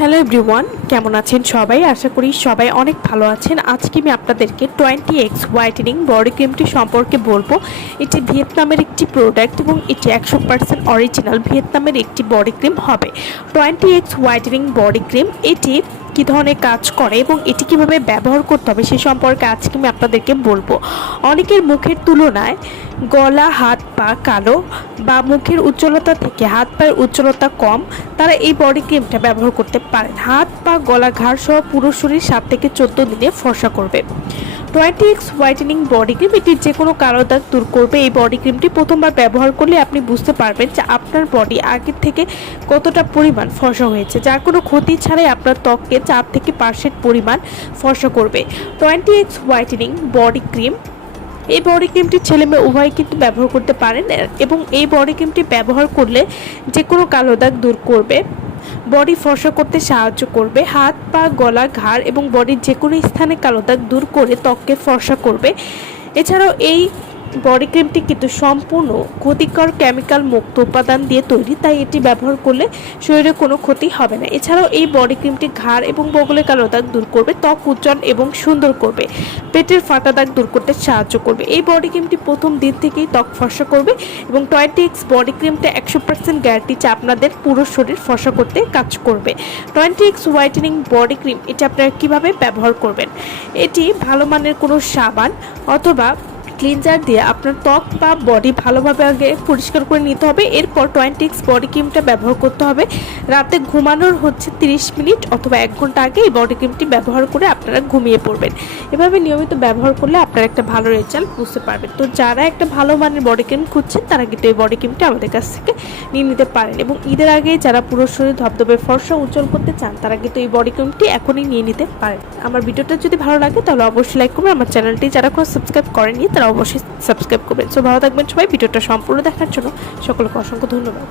Hello everyone কেমন আছেন সবাই? আশা করি সবাই অনেক ভালো আছেন। আজকে আমি আপনাদেরকে টোয়েন্টি এক্স হোয়াইটেনিং বডি ক্রিমটি সম্পর্কে বলব। এটি ভিয়েতনামের একটি প্রোডাক্ট এবং এটি একশো পার্সেন্ট অরিজিনাল ভিয়েতনামের একটি বডি ক্রিম হবে। Twenty X whitening body cream এটি কী ধরনের কাজ করে এবং এটি কীভাবে ব্যবহার করতে হবে সে সম্পর্কে আজকে আমি আপনাদেরকে বলব। অনেকের মুখের তুলনায় গলা, হাত পা কালো বা মুখের উজ্জ্বলতা থেকে হাত পায়ের উজ্জ্বলতা কম, তারা এই বডি ক্রিমটা ব্যবহার করতে পারেন। হাত, পা, গলা ঘাড় সহ পুরো শরীর সাত থেকে চোদ্দ দিনে ফর্সা করবে। Twenty X whitening body cream এটি যে কোনো কালো দাগ দূর করবে। এই বডি ক্রিমটি প্রথমবার ব্যবহার করলে আপনি বুঝতে পারবেন যে আপনার বডি আগের থেকে কতটা পরিমাণ ফসা হয়েছে। যার কোনো ক্ষতি ছাড়াই আপনার ত্বককে চার থেকে পার্সেন্ট পরিমাণ ফসা করবে। Twenty X whitening body cream এই বডি ক্রিমটি ছেলে মেয়ে উভয় কিন্তু ব্যবহার করতে পারেন এবং এই বডি ক্রিমটি ব্যবহার করলে যে কোনো কালো দাগ দূর করবে। বডি ফর্সা করতে সাহায্য করবে। হাত, পা, গলা, ঘাড় এবং বডির যে কোনো স্থানে কালো দাগ দূর করে ত্বককে ফর্সা করবে। এছাড়াও এই বডি ক্রিমটি কিন্তু সম্পূর্ণ ক্ষতিকর কেমিক্যাল মুক্ত উপাদান দিয়ে তৈরি, তাই এটি ব্যবহার করলে শরীরে কোনো ক্ষতি হবে না। এছাড়াও এই বডি ক্রিমটি ঘাড় এবং বগলে কালো দাগ দূর করবে, ত্বক উজ্জ্বল এবং সুন্দর করবে, পেটের ফাটা দাগ দূর করতে সাহায্য করবে। এই বডি ক্রিমটি প্রথম দিন থেকেই ত্বক ফর্সা করবে এবং টোয়েন্টি এক্স বডি ক্রিমটা একশো পার্সেন্ট গ্যারান্টি যা আপনাদের পুরো শরীর ফর্সা করতে কাজ করবে। Twenty X whitening body cream এটি আপনারা কীভাবে ব্যবহার করবেন? এটি ভালো মানের কোনো সাবান অথবা ক্লিনজার দিয়ে আপনার ত্বক বা বডি ভালোভাবে আগে পরিষ্কার করে নিতে হবে। এরপর টোয়েন্টিক্স বডি ক্রিমটা ব্যবহার করতে হবে। রাতে ঘুমানোর হচ্ছে 30 মিনিট অথবা এক ঘণ্টা আগে এই বডি ক্রিমটি ব্যবহার করে আপনারা ঘুমিয়ে পড়বেন। এভাবে নিয়মিত ব্যবহার করলে আপনারা একটা ভালো রেজাল্ট বুঝতে পারবেন। তো যারা একটা ভালো মানের বডি ক্রিম খুঁজছেন, তারা কিন্তু এই বডি ক্রিমটি আমাদের কাছ থেকে নিয়ে নিতে পারেন এবং ঈদের আগে যারা পুরো শরীর ধবধবে, ফর্সা, উজ্জ্বল করতে চান, তারা কিন্তু এই বডি ক্রিমটি এখনই নিয়ে নিতে পারেন। আমার ভিডিওটা যদি ভালো লাগে, তাহলে অবশ্যই লাইক করবেন। আমার চ্যানেলটি যারা কোনো সাবস্ক্রাইব করেনি তারা অবশ্যই সাবস্ক্রাইব করবেন। সো ভালো থাকবেন সবাই। ভিডিওটা সম্পূর্ণ দেখার জন্য সকলকে অসংখ্য ধন্যবাদ।